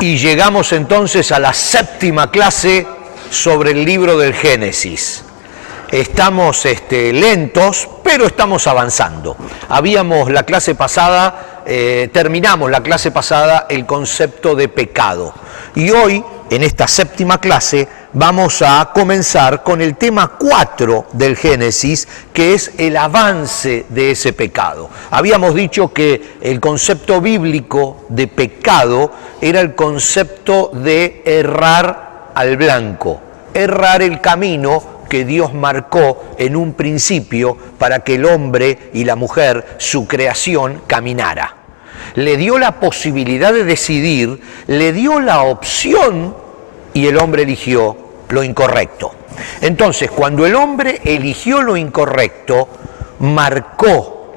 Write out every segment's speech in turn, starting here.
Y llegamos entonces a la séptima clase sobre el libro del Génesis. Estamos lentos, pero estamos avanzando. La clase pasada, terminamos la clase pasada el concepto de pecado. Y hoy, en esta séptima clase, vamos a comenzar con el tema 4 del Génesis, que es el avance de ese pecado. Habíamos dicho que el concepto bíblico de pecado era el concepto de errar al blanco, errar el camino que Dios marcó en un principio para que el hombre y la mujer, su creación, caminara. Le dio la posibilidad de decidir, le dio la opción y el hombre eligió lo incorrecto. Entonces, cuando el hombre eligió lo incorrecto, marcó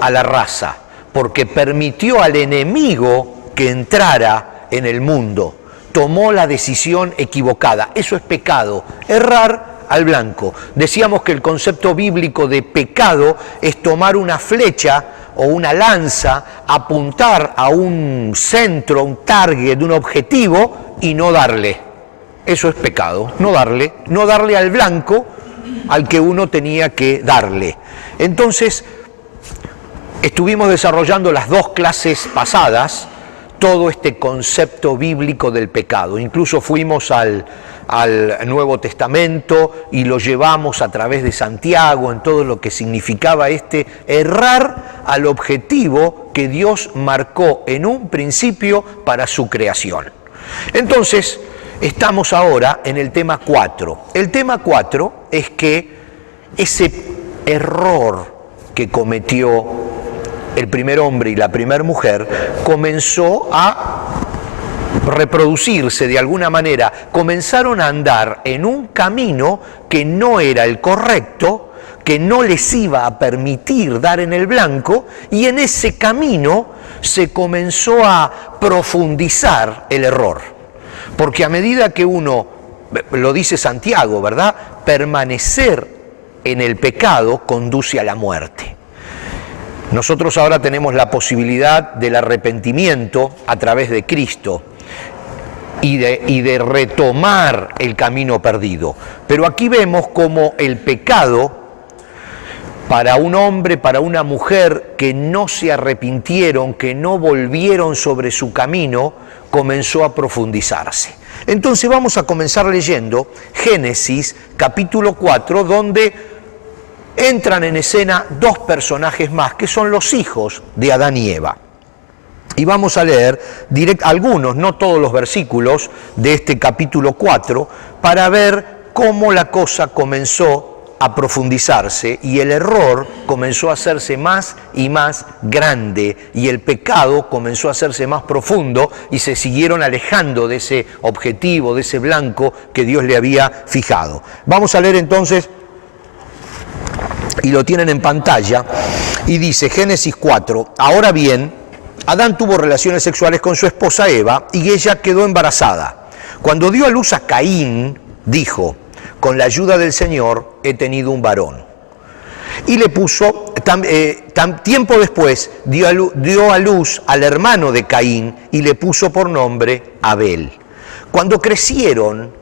a la raza, porque permitió al enemigo que entrara en el mundo. Tomó la decisión equivocada. Eso es pecado, errar al blanco. Decíamos que el concepto bíblico de pecado es tomar una flecha o una lanza, apuntar a un centro, un target, un objetivo y no darle. Eso es pecado, no darle al blanco al que uno tenía que darle. Entonces, estuvimos desarrollando las dos clases pasadas todo este concepto bíblico del pecado. Incluso fuimos al Nuevo Testamento y lo llevamos a través de Santiago en todo lo que significaba errar al objetivo que Dios marcó en un principio para su creación. Entonces, estamos ahora en el tema 4. El tema 4 es que ese error que cometió el primer hombre y la primera mujer comenzó a reproducirse de alguna manera, comenzaron a andar en un camino que no era el correcto, que no les iba a permitir dar en el blanco, y en ese camino se comenzó a profundizar el error. Porque a medida que uno, lo dice Santiago, ¿verdad?, permanecer en el pecado conduce a la muerte. Nosotros ahora tenemos la posibilidad del arrepentimiento a través de Cristo y de retomar el camino perdido. Pero aquí vemos cómo el pecado, para un hombre, para una mujer que no se arrepintieron, que no volvieron sobre su camino, comenzó a profundizarse. Entonces vamos a comenzar leyendo Génesis capítulo 4, donde entran en escena dos personajes más, que son los hijos de Adán y Eva. Y vamos a leer algunos, no todos los versículos de este capítulo 4, para ver cómo la cosa comenzó a profundizarse y el error comenzó a hacerse más y más grande y el pecado comenzó a hacerse más profundo y se siguieron alejando de ese objetivo, de ese blanco que Dios le había fijado. Vamos a leer entonces, y lo tienen en pantalla, y dice Génesis 4, ahora bien, Adán tuvo relaciones sexuales con su esposa Eva y ella quedó embarazada. Cuando dio a luz a Caín, dijo, con la ayuda del Señor he tenido un varón. Y le puso, tiempo después, dio a luz al hermano de Caín y le puso por nombre Abel. Cuando crecieron,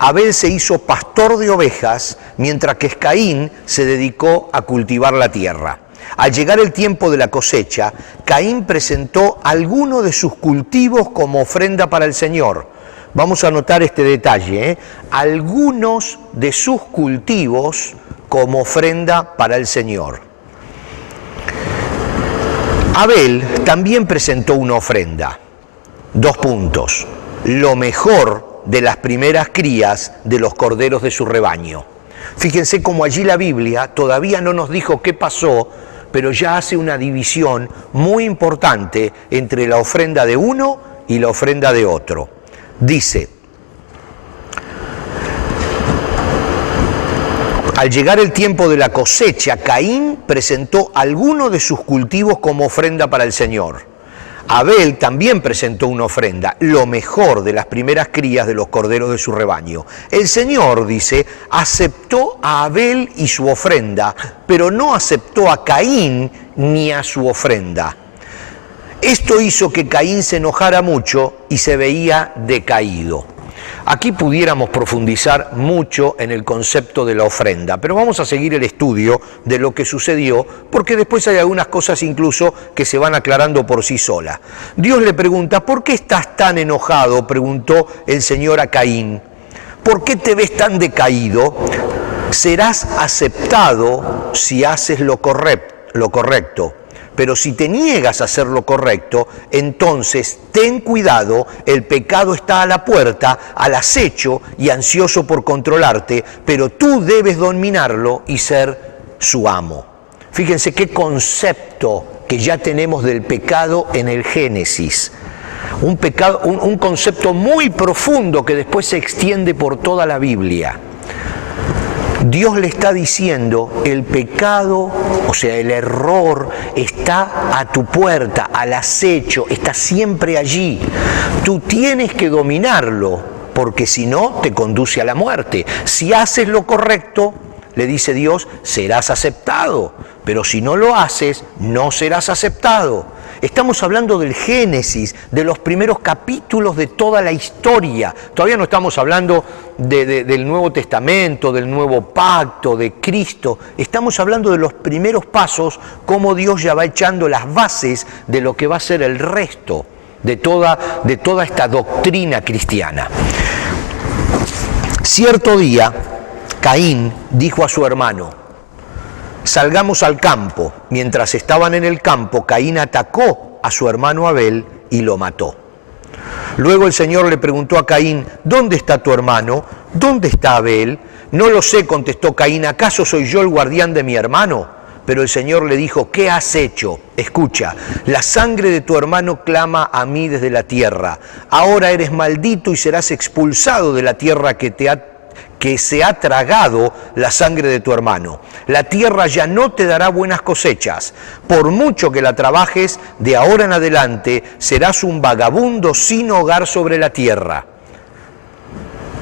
Abel se hizo pastor de ovejas, mientras que Caín se dedicó a cultivar la tierra. Al llegar el tiempo de la cosecha, Caín presentó algunos de sus cultivos como ofrenda para el Señor. Vamos a notar este detalle, algunos de sus cultivos como ofrenda para el Señor. Abel también presentó una ofrenda. 2 puntos. Lo mejor de las primeras crías de los corderos de su rebaño. Fíjense cómo allí la Biblia todavía no nos dijo qué pasó, pero ya hace una división muy importante entre la ofrenda de uno y la ofrenda de otro. Dice, al llegar el tiempo de la cosecha, Caín presentó algunos de sus cultivos como ofrenda para el Señor. Abel también presentó una ofrenda, lo mejor de las primeras crías de los corderos de su rebaño. El Señor, dice, aceptó a Abel y su ofrenda, pero no aceptó a Caín ni a su ofrenda. Esto hizo que Caín se enojara mucho y se veía decaído. Aquí pudiéramos profundizar mucho en el concepto de la ofrenda, pero vamos a seguir el estudio de lo que sucedió, porque después hay algunas cosas incluso que se van aclarando por sí solas. Dios le pregunta, ¿por qué estás tan enojado?, preguntó el Señor a Caín. ¿Por qué te ves tan decaído? Serás aceptado si haces lo correcto. Pero si te niegas a hacer lo correcto, entonces ten cuidado, el pecado está a la puerta, al acecho y ansioso por controlarte, pero tú debes dominarlo y ser su amo. Fíjense qué concepto que ya tenemos del pecado en el Génesis. Un concepto muy profundo que después se extiende por toda la Biblia. Dios le está diciendo, el pecado, o sea, el error, está a tu puerta, al acecho, está siempre allí. Tú tienes que dominarlo, porque si no, te conduce a la muerte. Si haces lo correcto, le dice Dios, serás aceptado, pero si no lo haces, no serás aceptado. Estamos hablando del Génesis, de los primeros capítulos de toda la historia. Todavía no estamos hablando del Nuevo Testamento, del Nuevo Pacto, de Cristo. Estamos hablando de los primeros pasos, cómo Dios ya va echando las bases de lo que va a ser el resto de toda esta doctrina cristiana. Cierto día, Caín dijo a su hermano, salgamos al campo. Mientras estaban en el campo, Caín atacó a su hermano Abel y lo mató. Luego el Señor le preguntó a Caín, ¿dónde está tu hermano? ¿Dónde está Abel? No lo sé, contestó Caín, ¿acaso soy yo el guardián de mi hermano? Pero el Señor le dijo, ¿qué has hecho? Escucha, la sangre de tu hermano clama a mí desde la tierra. Ahora eres maldito y serás expulsado de la tierra que se ha tragado la sangre de tu hermano. La tierra ya no te dará buenas cosechas. Por mucho que la trabajes, de ahora en adelante serás un vagabundo sin hogar sobre la tierra.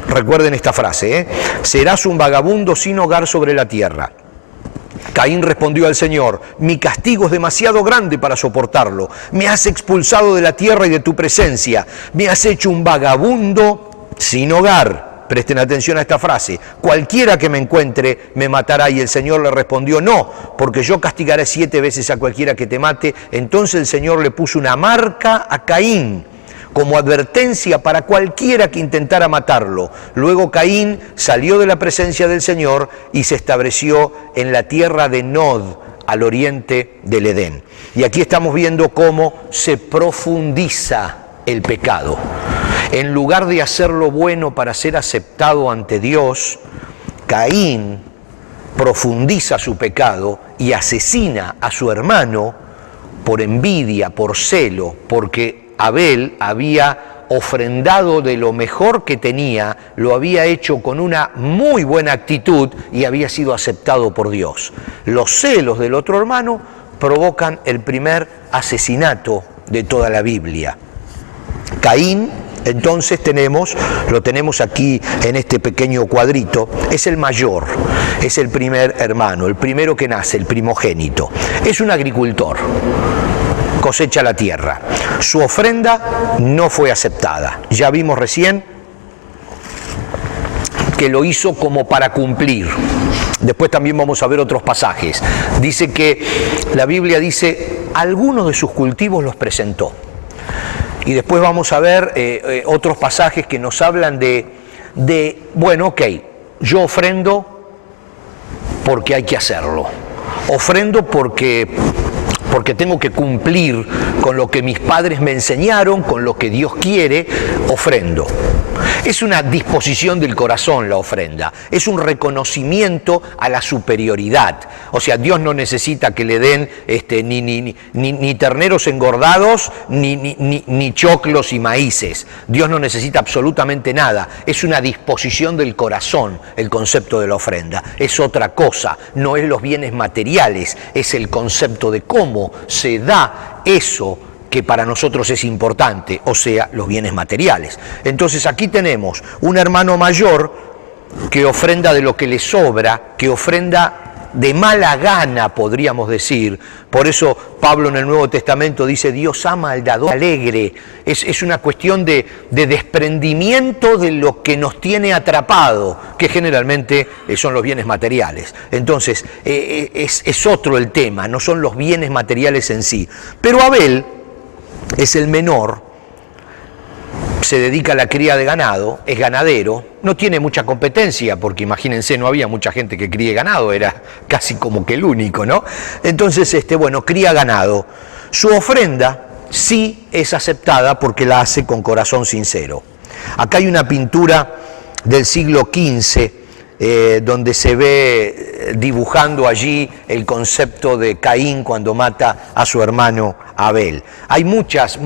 Recuerden esta frase, ¿eh? Serás un vagabundo sin hogar sobre la tierra. Caín respondió al Señor, mi castigo es demasiado grande para soportarlo. Me has expulsado de la tierra y de tu presencia. Me has hecho un vagabundo sin hogar. Presten atención a esta frase. Cualquiera que me encuentre me matará. Y el Señor le respondió, no, porque yo castigaré 7 veces a cualquiera que te mate. Entonces el Señor le puso una marca a Caín como advertencia para cualquiera que intentara matarlo. Luego Caín salió de la presencia del Señor y se estableció en la tierra de Nod, al oriente del Edén. Y aquí estamos viendo cómo se profundiza el pecado. En lugar de hacer lo bueno para ser aceptado ante Dios, Caín profundiza su pecado y asesina a su hermano por envidia, por celo, porque Abel había ofrendado de lo mejor que tenía, lo había hecho con una muy buena actitud y había sido aceptado por Dios. Los celos del otro hermano provocan el primer asesinato de toda la Biblia. Caín, entonces lo tenemos aquí en este pequeño cuadrito, es el mayor, es el primer hermano, el primero que nace, el primogénito. Es un agricultor, cosecha la tierra. Su ofrenda no fue aceptada. Ya vimos recién que lo hizo como para cumplir. Después también vamos a ver otros pasajes. Dice que la Biblia dice, algunos de sus cultivos los presentó. Y después vamos a ver otros pasajes que nos hablan de, bueno, ok, yo ofrendo porque hay que hacerlo. Ofrendo porque tengo que cumplir con lo que mis padres me enseñaron, con lo que Dios quiere, ofrendo. Es una disposición del corazón la ofrenda, es un reconocimiento a la superioridad. O sea, Dios no necesita que le den ni terneros engordados, ni choclos y maíces. Dios no necesita absolutamente nada. Es una disposición del corazón el concepto de la ofrenda. Es otra cosa, no es los bienes materiales, es el concepto de cómo se da eso que para nosotros es importante, o sea, los bienes materiales. Entonces aquí tenemos un hermano mayor que ofrenda de lo que le sobra, que ofrenda de mala gana, podríamos decir. Por eso Pablo en el Nuevo Testamento dice, Dios ama al dador alegre. Es una cuestión de desprendimiento de lo que nos tiene atrapado, que generalmente son los bienes materiales. Entonces, es otro el tema, no son los bienes materiales en sí. Pero Abel es el menor, se dedica a la cría de ganado, es ganadero, no tiene mucha competencia, porque imagínense, no había mucha gente que críe ganado, era casi como que el único, ¿no? Entonces, cría ganado. Su ofrenda sí es aceptada porque la hace con corazón sincero. Acá hay una pintura del siglo XV, donde se ve dibujando allí el concepto de Caín cuando mata a su hermano Abel. Hay muchas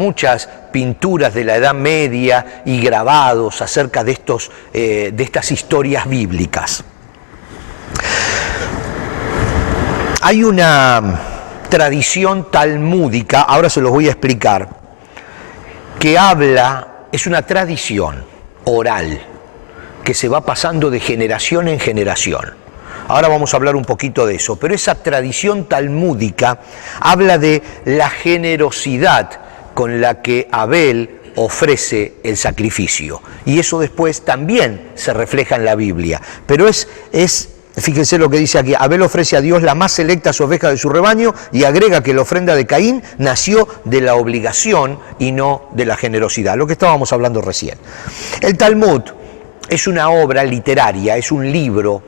pinturas de la Edad Media y grabados acerca de estas historias bíblicas. Hay una tradición talmúdica, ahora se los voy a explicar, que es una tradición oral, que se va pasando de generación en generación. Ahora vamos a hablar un poquito de eso, pero esa tradición talmúdica habla de la generosidad con la que Abel ofrece el sacrificio. Y eso después también se refleja en la Biblia. Pero fíjense lo que dice aquí, Abel ofrece a Dios las más selectas ovejas de su rebaño y agrega que la ofrenda de Caín nació de la obligación y no de la generosidad, lo que estábamos hablando recién. El Talmud es una obra literaria, es un libro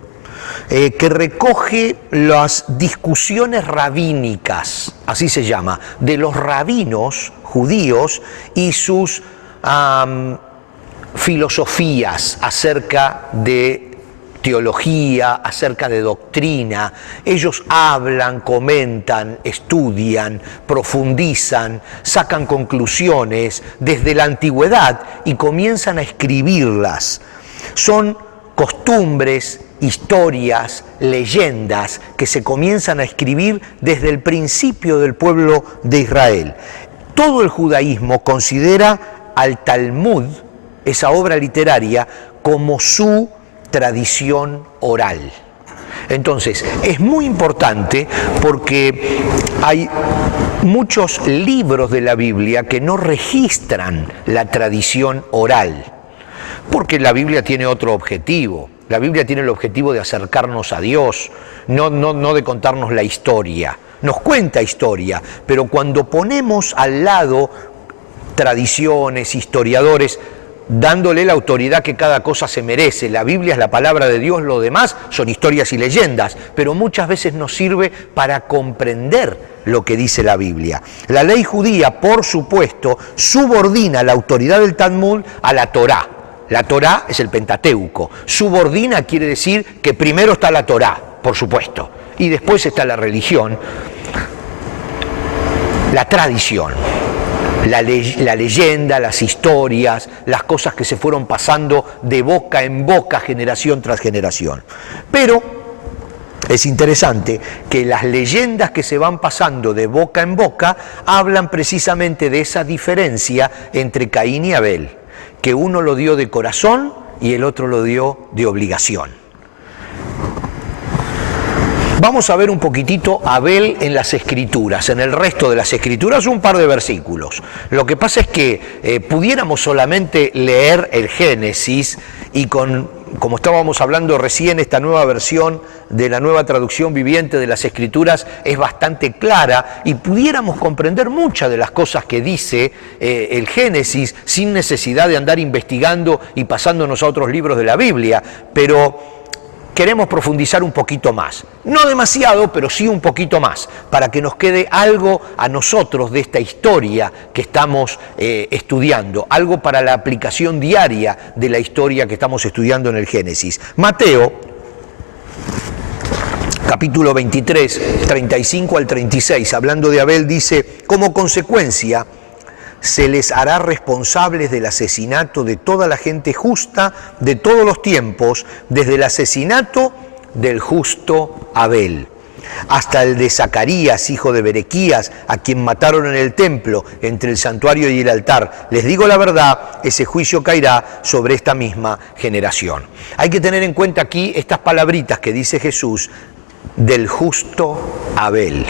que recoge las discusiones rabínicas, así se llama, de los rabinos judíos y sus filosofías acerca de teología, acerca de doctrina. Ellos hablan, comentan, estudian, profundizan, sacan conclusiones desde la antigüedad y comienzan a escribirlas. Son costumbres, historias, leyendas que se comienzan a escribir desde el principio del pueblo de Israel. Todo el judaísmo considera al Talmud, esa obra literaria, como su tradición oral. Entonces, es muy importante porque hay muchos libros de la Biblia que no registran la tradición oral, porque la Biblia tiene otro objetivo. La Biblia tiene el objetivo de acercarnos a Dios, no de contarnos la historia. Nos cuenta historia, pero cuando ponemos al lado tradiciones, historiadores, dándole la autoridad que cada cosa se merece. La Biblia es la palabra de Dios, lo demás son historias y leyendas, pero muchas veces nos sirve para comprender lo que dice la Biblia. La ley judía, por supuesto, subordina la autoridad del Talmud a la Torá. La Torá es el Pentateuco. Subordina quiere decir que primero está la Torá, por supuesto, y después está la religión, la tradición. La leyenda, las historias, las cosas que se fueron pasando de boca en boca, generación tras generación. Pero es interesante que las leyendas que se van pasando de boca en boca hablan precisamente de esa diferencia entre Caín y Abel, que uno lo dio de corazón y el otro lo dio de obligación. Vamos a ver un poquitito a Abel en las Escrituras, en el resto de las Escrituras, un par de versículos. Lo que pasa es que pudiéramos solamente leer el Génesis y como estábamos hablando recién, esta nueva versión de la nueva traducción viviente de las Escrituras es bastante clara y pudiéramos comprender muchas de las cosas que dice el Génesis sin necesidad de andar investigando y pasándonos a otros libros de la Biblia, pero queremos profundizar un poquito más. No demasiado, pero sí un poquito más, para que nos quede algo a nosotros de esta historia que estamos estudiando, algo para la aplicación diaria de la historia que estamos estudiando en el Génesis. Mateo, capítulo 23, 35 al 36, hablando de Abel, dice, como consecuencia, se les hará responsables del asesinato de toda la gente justa de todos los tiempos, desde el asesinato del justo Abel, hasta el de Zacarías, hijo de Berequías, a quien mataron en el templo, entre el santuario y el altar. Les digo la verdad, ese juicio caerá sobre esta misma generación. Hay que tener en cuenta aquí estas palabritas que dice Jesús, del justo Abel.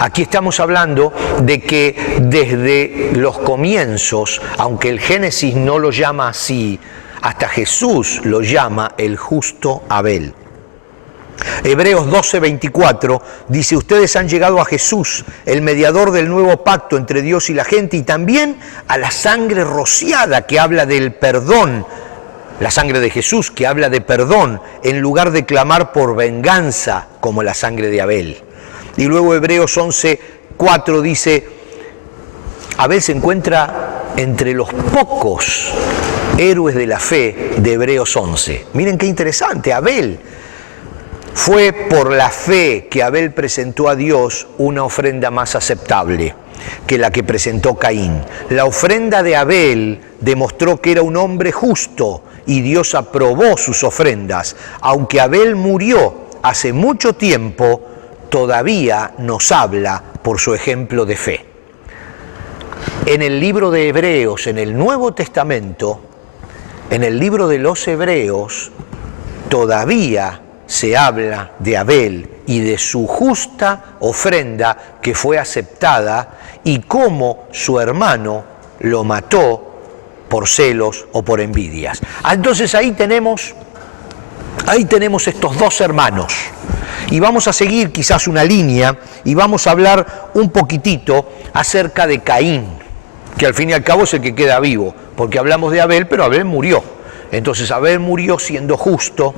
Aquí estamos hablando de que desde los comienzos, aunque el Génesis no lo llama así, hasta Jesús lo llama el justo Abel. Hebreos 12:24 dice: ustedes han llegado a Jesús, el mediador del nuevo pacto entre Dios y la gente, y también a la sangre rociada que habla del perdón, la sangre de Jesús que habla de perdón, en lugar de clamar por venganza como la sangre de Abel. Y luego Hebreos 11:4 dice: Abel se encuentra entre los pocos héroes de la fe de Hebreos 11. Miren qué interesante, Abel. Fue por la fe que Abel presentó a Dios una ofrenda más aceptable que la que presentó Caín. La ofrenda de Abel demostró que era un hombre justo y Dios aprobó sus ofrendas. Aunque Abel murió hace mucho tiempo, todavía nos habla por su ejemplo de fe. En el libro de Hebreos, en el Nuevo Testamento, en el libro de los Hebreos, todavía se habla de Abel y de su justa ofrenda que fue aceptada y cómo su hermano lo mató por celos o por envidias. Entonces ahí tenemos estos dos hermanos y vamos a seguir quizás una línea y vamos a hablar un poquitito acerca de Caín, que al fin y al cabo es el que queda vivo, porque hablamos de Abel, pero Abel murió. Entonces Abel murió siendo justo.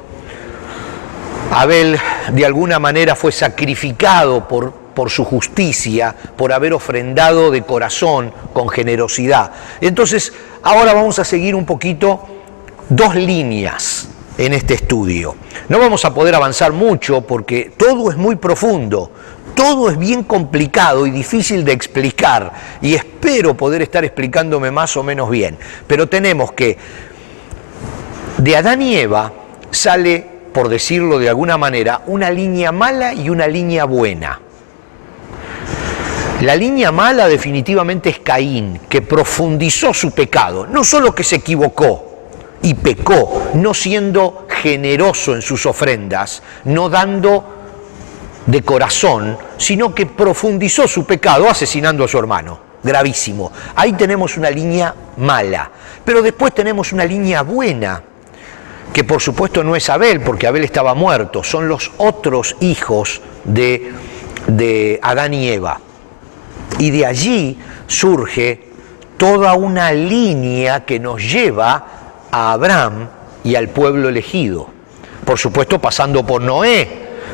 Abel de alguna manera fue sacrificado por su justicia, por haber ofrendado de corazón, con generosidad. Entonces, ahora vamos a seguir un poquito dos líneas en este estudio. No vamos a poder avanzar mucho porque todo es muy profundo, todo es bien complicado y difícil de explicar, y espero poder estar explicándome más o menos bien. Pero tenemos que de Adán y Eva sale, por decirlo de alguna manera, una línea mala y una línea buena. La línea mala definitivamente es Caín, que profundizó su pecado, no solo que se equivocó y pecó, no siendo generoso en sus ofrendas, no dando de corazón, sino que profundizó su pecado asesinando a su hermano. Gravísimo. Ahí tenemos una línea mala, pero después tenemos una línea buena, que por supuesto no es Abel, porque Abel estaba muerto, son los otros hijos de Adán y Eva. Y de allí surge toda una línea que nos lleva a Abraham y al pueblo elegido. Por supuesto pasando por Noé,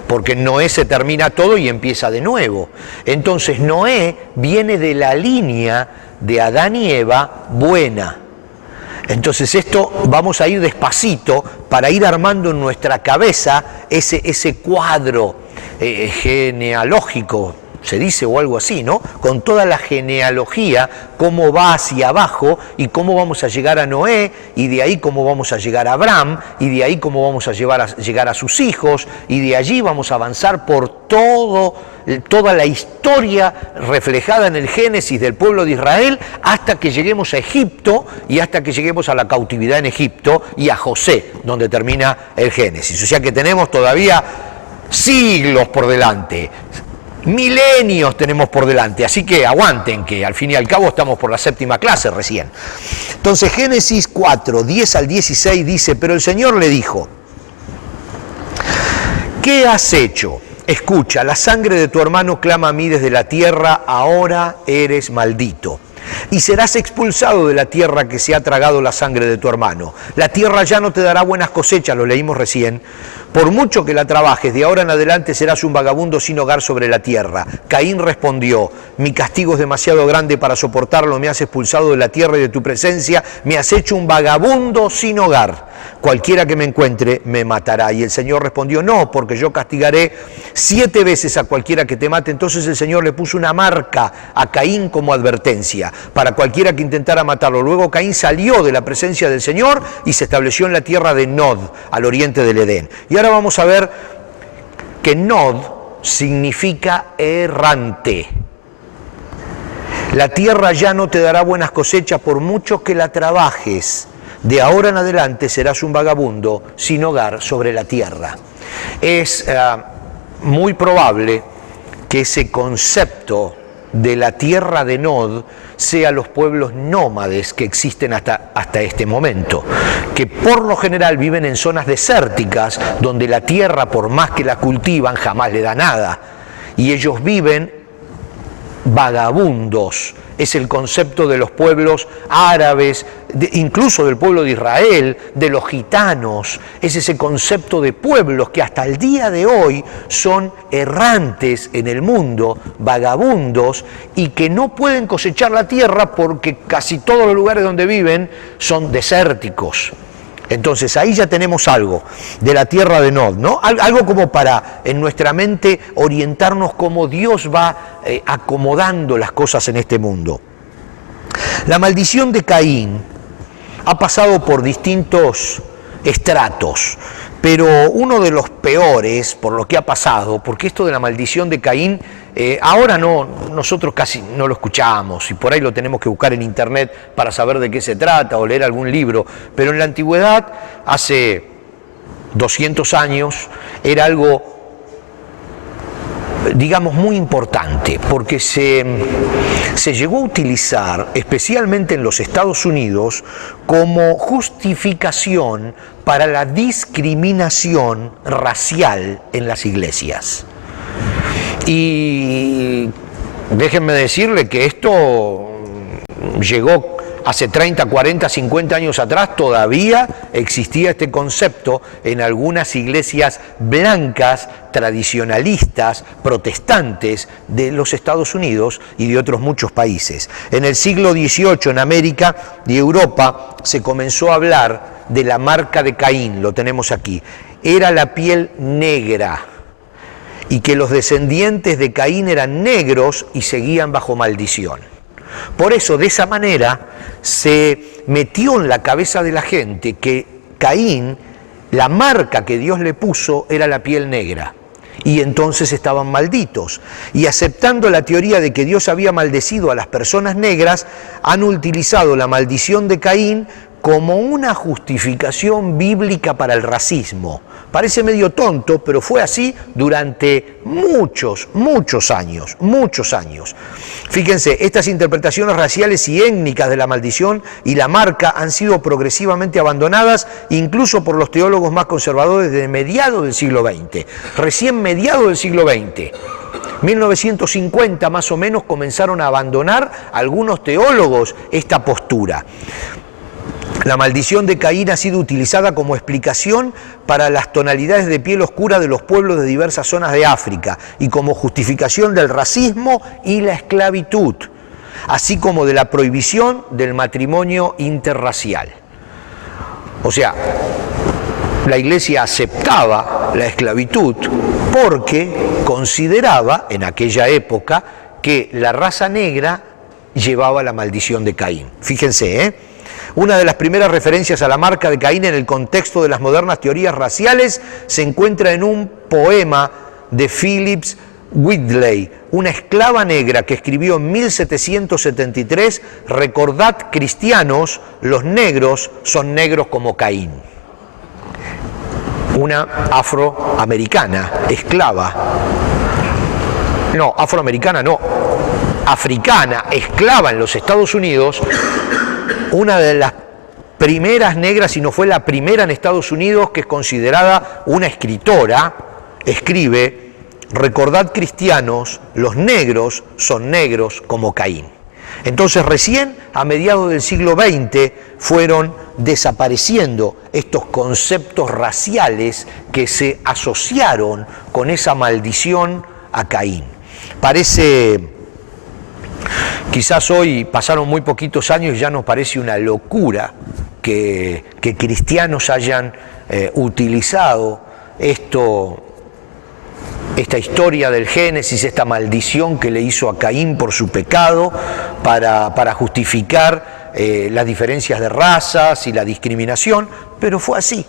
porque en Noé se termina todo y empieza de nuevo. Entonces Noé viene de la línea de Adán y Eva buena. Entonces esto vamos a ir despacito para ir armando en nuestra cabeza ese cuadro genealógico, se dice, o algo así, ¿no? Con toda la genealogía, cómo va hacia abajo y cómo vamos a llegar a Noé, y de ahí cómo vamos a llegar a Abraham, y de ahí cómo vamos a llegar a sus hijos, y de allí vamos a avanzar por toda la historia reflejada en el Génesis del pueblo de Israel, hasta que lleguemos a Egipto y hasta que lleguemos a la cautividad en Egipto y a José, donde termina el Génesis. O sea que tenemos todavía siglos por delante. Milenios tenemos por delante, así que aguanten, que al fin y al cabo estamos por la séptima clase recién. Entonces Génesis 4, 10 al 16 dice: pero el Señor le dijo: ¿qué has hecho? Escucha, la sangre de tu hermano clama a mí desde la tierra, ahora eres maldito. Y serás expulsado de la tierra que se ha tragado la sangre de tu hermano. La tierra ya no te dará buenas cosechas, lo leímos recién. Por mucho que la trabajes, de ahora en adelante serás un vagabundo sin hogar sobre la tierra. Caín respondió: mi castigo es demasiado grande para soportarlo, me has expulsado de la tierra y de tu presencia, me has hecho un vagabundo sin hogar. Cualquiera que me encuentre me matará. Y el Señor respondió: no, porque yo castigaré 7 veces a cualquiera que te mate. Entonces el Señor le puso una marca a Caín como advertencia para cualquiera que intentara matarlo. Luego Caín salió de la presencia del Señor y se estableció en la tierra de Nod, al oriente del Edén. Y ahora vamos a ver que Nod significa errante. La tierra ya no te dará buenas cosechas por mucho que la trabajes. De ahora en adelante serás un vagabundo sin hogar sobre la tierra. Es muy probable que ese concepto de la tierra de Nod sea los pueblos nómades que existen hasta este momento, que por lo general viven en zonas desérticas donde la tierra, por más que la cultivan, jamás le da nada, y ellos viven vagabundos. Es el concepto de los pueblos árabes, incluso del pueblo de Israel, de los gitanos. Es ese concepto de pueblos que hasta el día de hoy son errantes en el mundo, vagabundos, y que no pueden cosechar la tierra porque casi todos los lugares donde viven son desérticos. Entonces ahí ya tenemos algo de la tierra de Nod, ¿no? Algo como para en nuestra mente orientarnos cómo Dios va acomodando las cosas en este mundo. La maldición de Caín ha pasado por distintos estratos, pero uno de los peores por lo que ha pasado, porque esto de la maldición de Caín, ahora nosotros casi no lo escuchamos y por ahí lo tenemos que buscar en internet para saber de qué se trata o leer algún libro, pero en la antigüedad, hace 200 años, era algo, digamos, muy importante, porque se llegó a utilizar, especialmente en los Estados Unidos, como justificación para la discriminación racial en las iglesias. Y déjenme decirle que esto llegó hace 30, 40, 50 años atrás, todavía existía este concepto en algunas iglesias blancas, tradicionalistas, protestantes de los Estados Unidos y de otros muchos países. En el siglo XVIII en América y Europa se comenzó a hablar de la marca de Caín, lo tenemos aquí. Era la piel negra y que los descendientes de Caín eran negros y seguían bajo maldición. Por eso, de esa manera, se metió en la cabeza de la gente que Caín, la marca que Dios le puso, era la piel negra. Y entonces estaban malditos. Y aceptando la teoría de que Dios había maldecido a las personas negras, han utilizado la maldición de Caín como una justificación bíblica para el racismo. Parece medio tonto, pero fue así durante muchos años. Fíjense, estas interpretaciones raciales y étnicas de la maldición y la marca han sido progresivamente abandonadas, incluso por los teólogos más conservadores de mediados del siglo XX. Recién mediados del siglo XX. 1950 más o menos comenzaron a abandonar algunos teólogos esta postura. La maldición de Caín ha sido utilizada como explicación para las tonalidades de piel oscura de los pueblos de diversas zonas de África y como justificación del racismo y la esclavitud, así como de la prohibición del matrimonio interracial. O sea, la Iglesia aceptaba la esclavitud porque consideraba en aquella época que la raza negra llevaba la maldición de Caín. Fíjense, Una de las primeras referencias a la marca de Caín en el contexto de las modernas teorías raciales se encuentra en un poema de Phillips Whitley, una esclava negra que escribió en 1773: «Recordad, cristianos, los negros son negros como Caín». Una afroamericana, esclava, no, afroamericana no, africana, esclava en los Estados Unidos, una de las primeras negras, si no fue la primera en Estados Unidos, que es considerada una escritora, escribe: «Recordad, cristianos, los negros son negros como Caín». Entonces recién a mediados del siglo XX fueron desapareciendo estos conceptos raciales que se asociaron con esa maldición a Caín. Parece, quizás hoy pasaron muy poquitos años y ya nos parece una locura que cristianos hayan utilizado esta historia del Génesis, esta maldición que le hizo a Caín por su pecado, para justificar las diferencias de razas y la discriminación, pero fue así.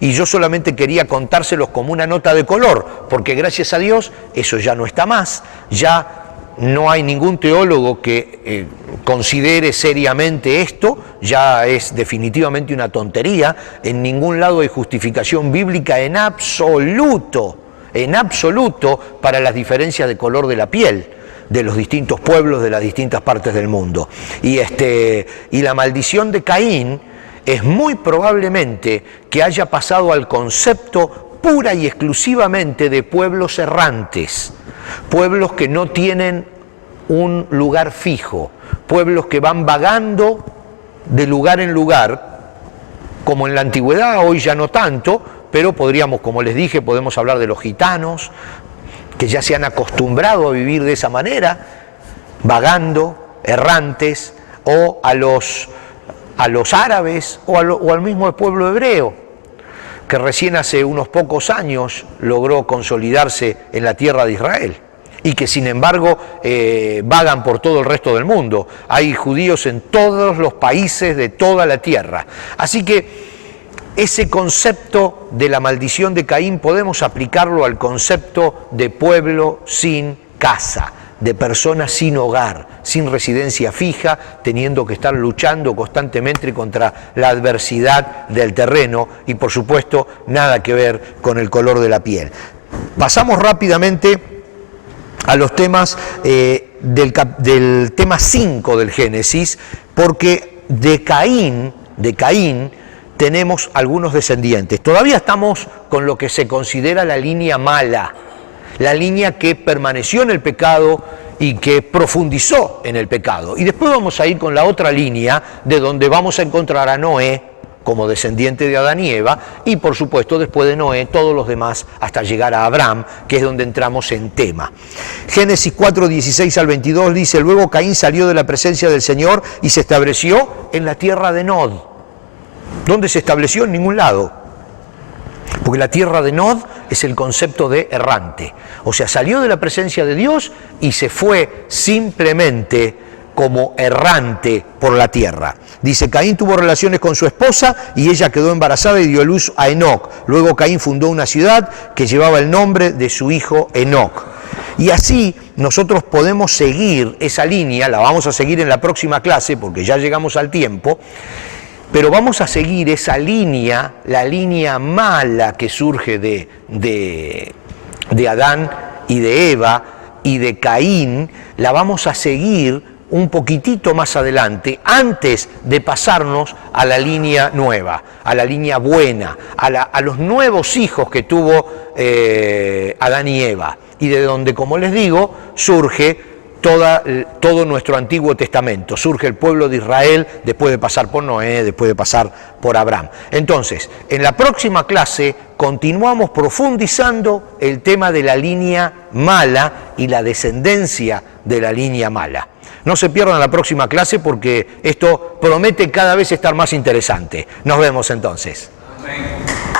Y yo solamente quería contárselos como una nota de color, porque gracias a Dios eso ya no está más, ya no hay ningún teólogo que considere seriamente esto, ya es definitivamente una tontería, en ningún lado hay justificación bíblica en absoluto en absoluto para las diferencias de color de la piel de los distintos pueblos de las distintas partes del mundo. Y la maldición de Caín es muy probablemente que haya pasado al concepto pura y exclusivamente de pueblos errantes, pueblos que no tienen un lugar fijo, pueblos que van vagando de lugar en lugar, como en la antigüedad, hoy ya no tanto, pero podríamos, como les dije, podemos hablar de los gitanos, que ya se han acostumbrado a vivir de esa manera, vagando, errantes, o a los árabes, o al mismo pueblo hebreo, que recién hace unos pocos años logró consolidarse en la tierra de Israel, y que sin embargo vagan por todo el resto del mundo. Hay judíos en todos los países de toda la tierra. Así que ese concepto de la maldición de Caín podemos aplicarlo al concepto de pueblo sin casa, de personas sin hogar, sin residencia fija, teniendo que estar luchando constantemente contra la adversidad del terreno y, por supuesto, nada que ver con el color de la piel. Pasamos rápidamente a los temas del tema 5 del Génesis, porque de Caín tenemos algunos descendientes. Todavía estamos con lo que se considera la línea mala, la línea que permaneció en el pecado y que profundizó en el pecado. Y después vamos a ir con la otra línea, de donde vamos a encontrar a Noé como descendiente de Adán y Eva, y por supuesto después de Noé todos los demás hasta llegar a Abraham, que es donde entramos en tema. Génesis 4, 16 al 22 dice: luego Caín salió de la presencia del Señor y se estableció en la tierra de Nod. ¿Dónde se estableció? En ningún lado. Porque la tierra de Nod es el concepto de errante. O sea, salió de la presencia de Dios y se fue simplemente como errante por la tierra. Dice: Caín tuvo relaciones con su esposa y ella quedó embarazada y dio a luz a Enoc. Luego Caín fundó una ciudad que llevaba el nombre de su hijo Enoc. Y así nosotros podemos seguir esa línea, la vamos a seguir en la próxima clase porque ya llegamos al tiempo. Pero vamos a seguir esa línea, la línea mala que surge de Adán y de Eva y de Caín, la vamos a seguir un poquitito más adelante, antes de pasarnos a la línea nueva, a la línea buena, a los nuevos hijos que tuvo Adán y Eva, y de donde, como les digo, surge todo nuestro Antiguo Testamento. Surge el pueblo de Israel después de pasar por Noé, después de pasar por Abraham. Entonces, en la próxima clase continuamos profundizando el tema de la línea mala y la descendencia de la línea mala. No se pierdan la próxima clase porque esto promete cada vez estar más interesante. Nos vemos entonces. Amén.